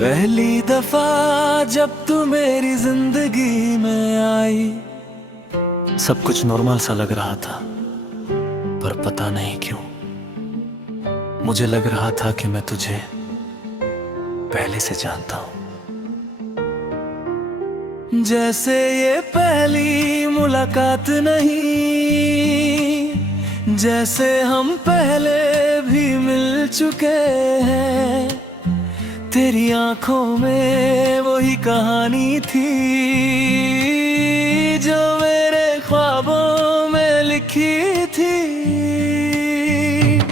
पहली दफा जब तू मेरी जिंदगी में आई, सब कुछ नॉर्मल सा लग रहा था, पर पता नहीं क्यों मुझे लग रहा था कि मैं तुझे पहले से जानता हूं। जैसे ये पहली मुलाकात नहीं, जैसे हम पहले भी मिल चुके हैं। तेरी आंखों में वही कहानी थी जो मेरे ख्वाबों में लिखी थी।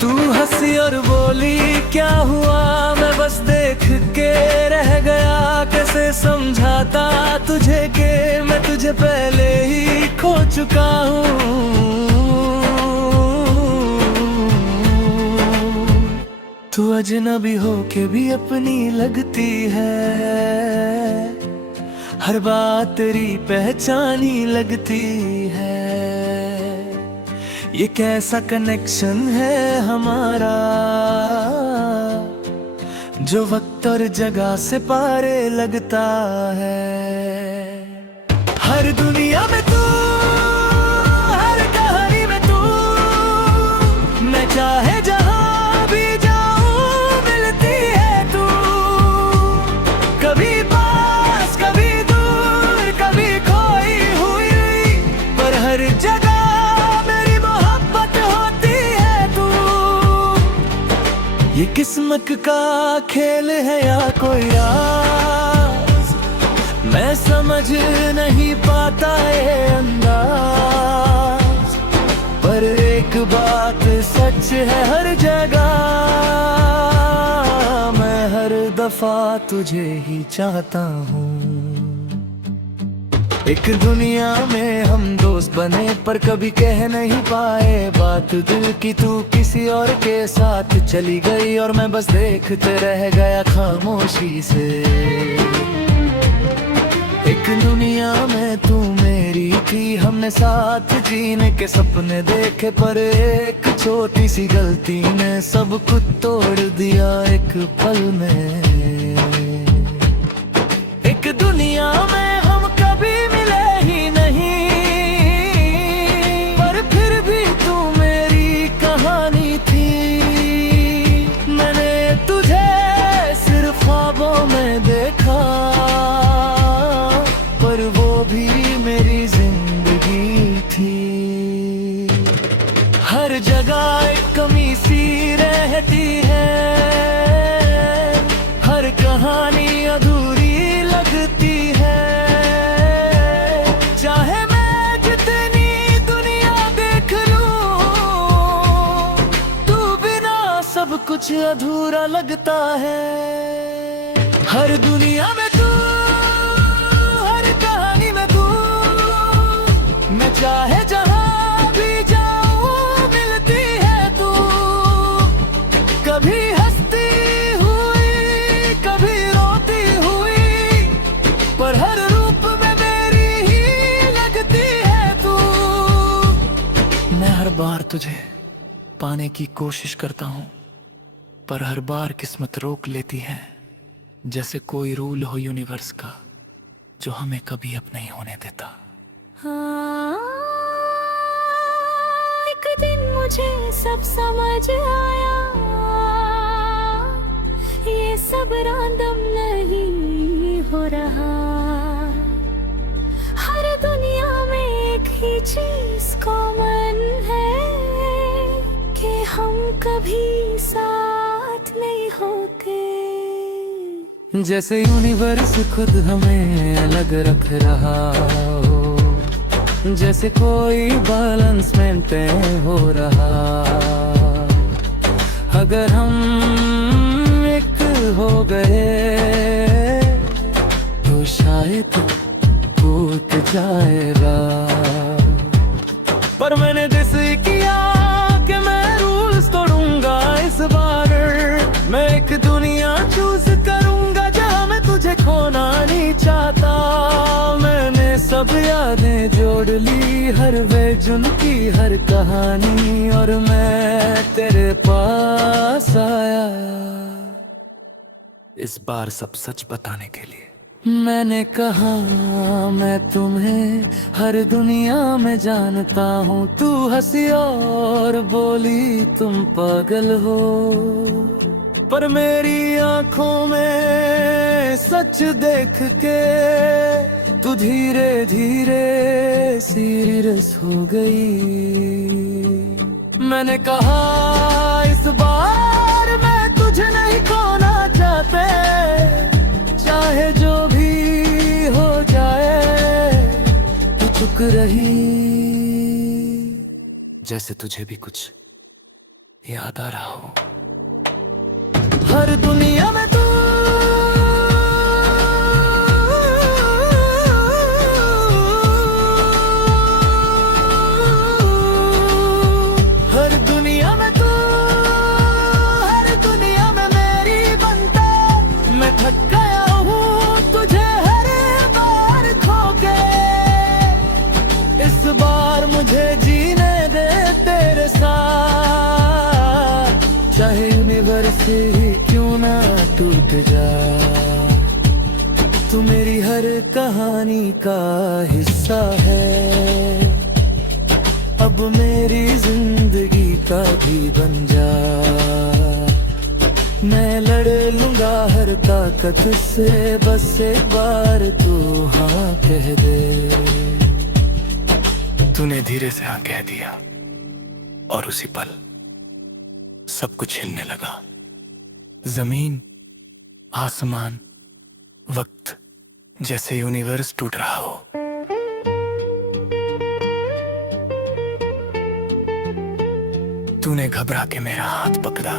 तू हंसी और बोली क्या हुआ, मैं बस देख के रह गया। कैसे समझाता तुझे कि मैं तुझे पहले ही खो चुका हूँ। तू अजनबी हो के भी अपनी लगती है, हर बात तेरी पहचानी लगती है। ये कैसा कनेक्शन है हमारा, जो वक्त और जगह से पारे लगता है। हर दुनिया में तू, हर कहानी में तू, मैं चाहे जहां भी जाऊं मिलती है तू। कभी पास कभी दूर, कभी खोई हुई, पर हर जगह मेरी मोहब्बत होती है तू। ये किस्मत का खेल है या कोई राज, मैं समझ नहीं पाता ये अंदाज। पर एक बात सच है हर जगह, मैं हर दफा तुझे ही चाहता हूँ। एक दुनिया में हम दोस्त बने, पर कभी कह नहीं पाए बात दिल की। तू किसी और के साथ चली गई और मैं बस देखते रह गया खामोशी से। एक दुनिया में तू मेरी थी, हमने साथ जीने के सपने देखे, पर एक छोटी सी गलती ने सब कुछ तोड़ दिया एक पल में। एक दुनिया में हम कभी मिले ही नहीं, पर फिर भी तू मेरी कहानी थी। मैंने तुझे सिर्फ ख्वाबों में देखा, पर वो भी मेरी जिंदगी थी। हर जगह एक कमी सी रहती है, हर कहानी अधूरी लगती है। चाहे मैं जितनी दुनिया देख लूं, तू बिना सब कुछ अधूरा लगता है। हर दुनिया में तू, हर कहानी में तू, मैं चाहे जहां भी जाऊं मिलती है तू। कभी हंसती हुई, कभी रोती हुई, पर हर रूप में मेरी ही लगती है तू। मैं हर बार तुझे पाने की कोशिश करता हूँ, पर हर बार किस्मत रोक लेती है। जैसे कोई रूल हो यूनिवर्स का, जो हमें कभी अब नहीं होने देता। हाँ, एक दिन मुझे सब समझ आया, ये सब रैंडम नहीं हो रहा। हर दुनिया में एक ही चीज कॉमन है, कि हम कभी साथ नहीं होते। जैसे यूनिवर्स खुद हमें अलग रख रहा हो, जैसे कोई बैलेंस मेंटेन हो रहा। अगर हम एक हो गए तो शायद टूट जाएगा। पर मैंने डिसाइड किया कि मैं रूल्स तोड़ूंगा इस बार। मैं एक दुनिया चूज करूंगा जहां मैं तुझे खोना नहीं चाहता। मैंने सब यादें जोड़ ली, हर वेज उनकी हर कहानी, और मैं तेरे पास आया। इस बार सब सच बताने के लिए। मैंने कहा मैं तुम्हें हर दुनिया में जानता हूँ, तू हंसी और बोली तुम पागल हो, पर मेरी आंखों में सच देख के तू धीरे धीरे सीरियस हो गई। मैंने कहा इस बार मैं तुझे नहीं खोना चाहते, चाहे जो भी हो जाए। तू चुप रही, जैसे तुझे भी कुछ याद आ रहा हो। हर दुनिया में तू मुझे जीने दे तेरे साथ, चाहे यूनिवर्स ही क्यों ना टूट जा। तू मेरी हर कहानी का हिस्सा है, अब मेरी जिंदगी का भी बन जा। मैं लड़ लूंगा हर ताकत से, बस एक बार तू हाँ कह दे। तूने धीरे से हाँ कह दिया और उसी पल सब कुछ हिलने लगा। जमीन, आसमान, वक्त, जैसे यूनिवर्स टूट रहा हो। तूने घबरा के मेरा हाथ पकड़ा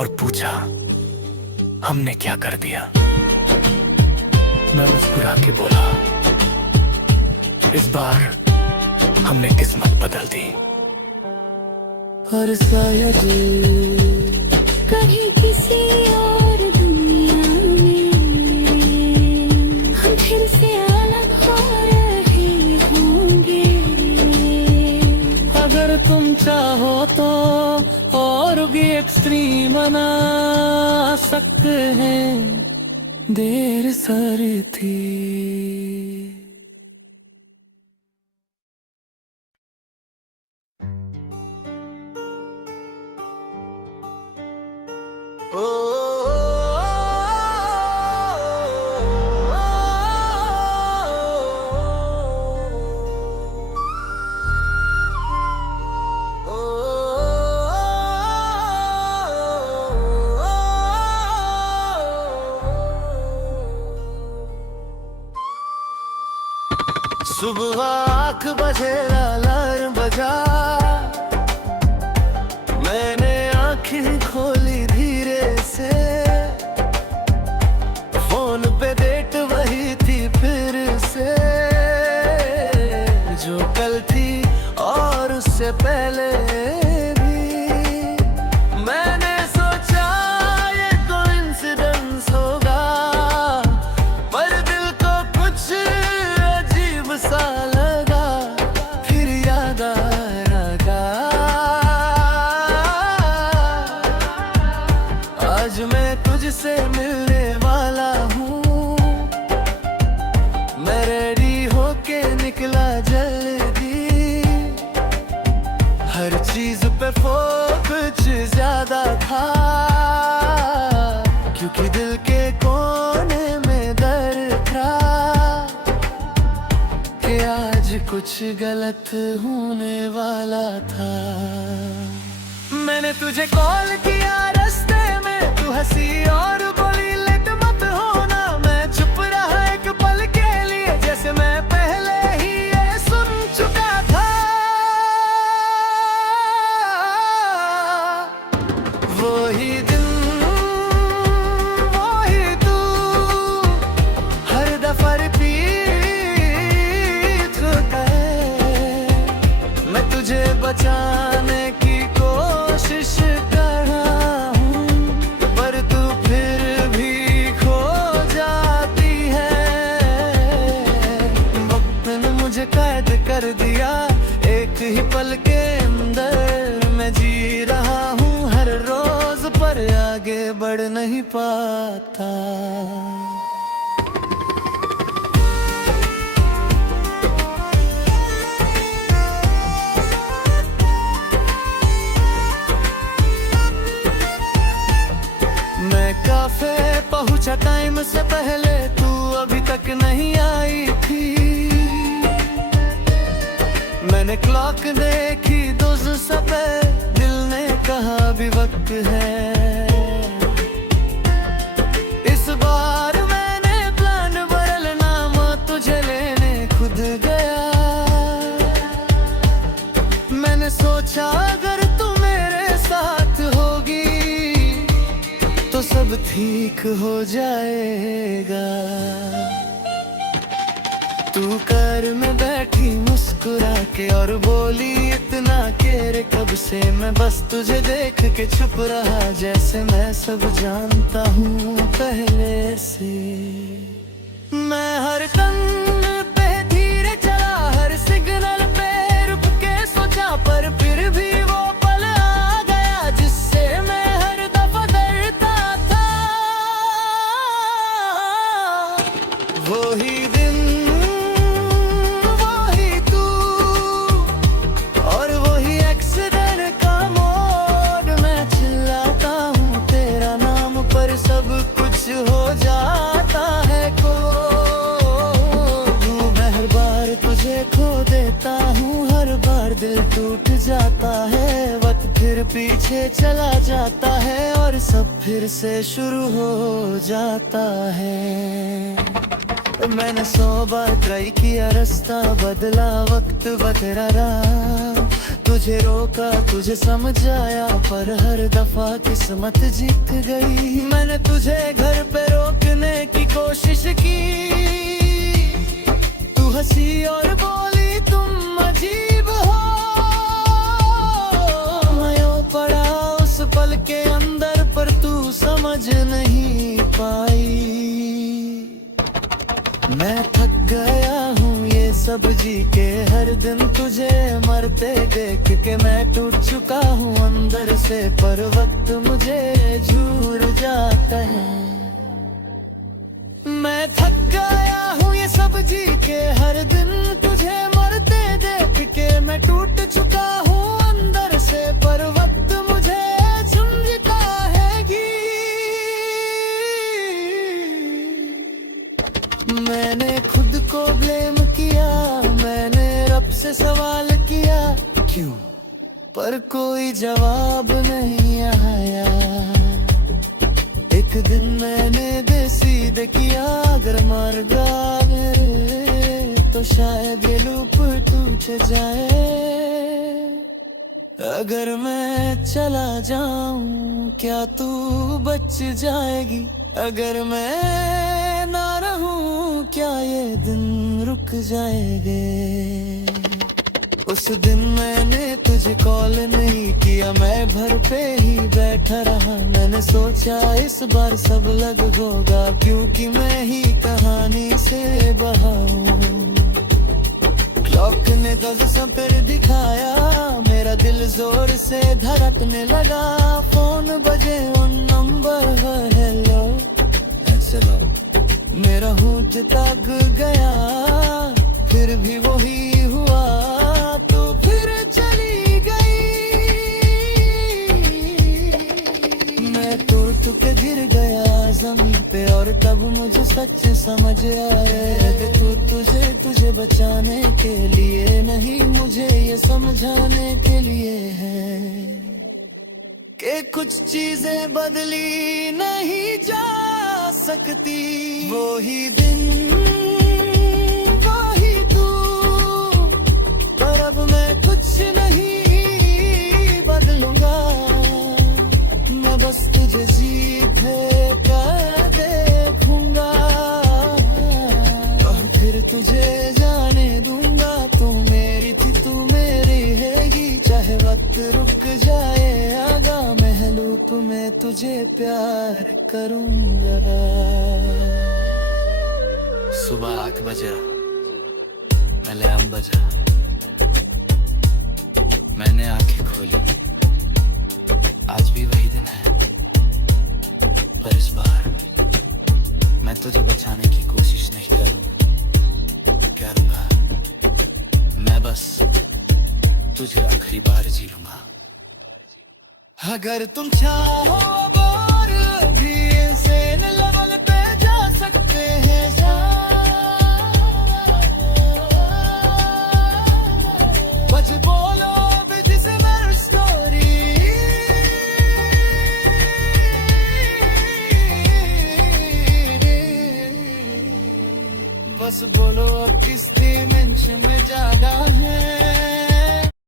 और पूछा हमने क्या कर दिया। मैं मुस्कुरा के बोला इस बार हमने किस्मत बदल दी। और शायद कहीं किसी और दुनिया में हम फिर से अलग हो रहे होंगे। अगर तुम चाहो तो और भी एक्सट्रीम बना सकते हैं, देर सारी थी। सुबह 8 बजे अलार्म बजा, मैंने आंखें खोली धीरे से। फोन पे डेट वही थी फिर से जो कल थी और उससे पहले भी। मैंने सोचा ये कोइंसिडेंस होगा, पर दिल को कुछ अजीब सा लगा। फिर याद आएगा आज मैं तुझसे मिलने वाला हूँ। मैं रेडी होके निकला जल्दी, हर चीज पे फोकस ज्यादा था, क्योंकि दिल के कोने में दर्द था कि आज कुछ गलत होने वाला था। मैंने तुझे कॉल किया रास्ते में, तू हंसी और बोली लेट मत होना। मैं चुप रहा एक पल के लिए, जैसे मैं पहले ही ये सुन चुका था। वो ही दिन वो ही तू, हर दफा रिपीट होता है। मैं तुझे बचाने की कोशिश कर रहा हूँ, पर तू फिर भी खो जाती है। वक्त ने मुझे कैद कर दिया एक ही पल के अंदर। मैं जी रहा हूँ हर रोज, पर आगे बढ़ नहीं नहीं पाता। मैं काफे पहुंचा टाइम से पहले, तू अभी तक नहीं आई थी। मैंने क्लॉक देखी 2 पे, दिल ने कहा अभी वक्त है। इस बार मैंने प्लान बदलना, मैं तुझे लेने खुद गया। मैंने सोचा अगर तू मेरे साथ होगी तो सब ठीक हो जाएगा। तू कार में बैठी मुस्कुरा के और बोली इतना केर कब से, मैं बस तुझे देख के चुप रहा, जैसे मैं सब जानता हूँ पहले से। मैं हर टर्न पे धीरे चला, हर सिग्नल पे रुक के सोचा, पर फिर भी वो पल आ गया जिससे मैं हर दफा डरता था। वो ही दिन, हो जाता है को मैं हर बार तुझे खो देता हूँ, हर बार दिल टूट जाता है। वक्त फिर पीछे चला जाता है और सब फिर से शुरू हो जाता है। मैंने 100 बार ट्राई किया, रास्ता बदला, वक्त बदला रहा, तुझे रोका, तुझे समझाया, पर हर दफा किस्मत जीत गई। मैंने तुझे घर पे रोकने की कोशिश की, तू हंसी और बोली तुम अजीब हो। मैं पड़ा उस पल के अंदर, पर तू समझ नहीं पाई। मैं थक गया हूँ ये सब जी के, हर दिन तुझे मरते देख के मैं टूट चुका हूँ अंदर से, पर वक्त मुझे झूर जाता है। मैं थक गया हूँ ये सब जी के, हर दिन तुझे मरते देख के मैं टूट चुका हूँ अंदर से, पर वक्त मुझे समझता है कि मैंने खुद को ब्लेम किया, मैंने रब से सवाल किया क्यों, पर कोई जवाब नहीं आया। एक दिन मैंने डिसाइड किया, अगर मर गया तो शायद ये लूप टूट जाए। अगर मैं चला जाऊं क्या तू बच जाएगी, अगर मैं ना रहूं क्या ये दिन रुक जाएंगे। उस दिन मैंने तुझे कॉल नहीं किया, मैं घर पे ही बैठा रहा। मैंने सोचा इस बार सब अलग होगा, क्योंकि मैं ही कहानी से बहाऊं। क्लॉक ने 10 पर दिखाया, मेरा दिल जोर से धड़कने लगा। फोन बजे उन नंबर हेलो, मेरा होठ तक गया, फिर भी वही हुआ, तो फिर चली गई। मैं टूट के गिर गया जमीन पे, और तब मुझे सच समझ आया कि तुझे बचाने के लिए नहीं, मुझे ये समझाने के लिए है कि कुछ चीजें बदली नहीं जा सकती। वो ही दिन वही तू, पर अब मैं कुछ नहीं बदलूंगा। मैं बस तुझे जी कर देखूंगा, और फिर तुझे जाने दूंगा। तू मेरी थी, तू मेरी हैगी, चाहे वक्त रुक जाए आगा, मैं लूप में तुझे प्यार करूंगा। सुबह 8 बजे अलार्म बजा, मैंने आंखें खोली, आज भी वही दिन है, पर इस बार मैं तुझे बचाने की कोशिश नहीं करूंगा। मैं बस तुझे आखिरी बार जी लूंगा। अगर तुम चाहो अब और भी इंसेन लेवल पे जा सकते हैं बच बोलो अब जिसमें स्टोरी बस बोलो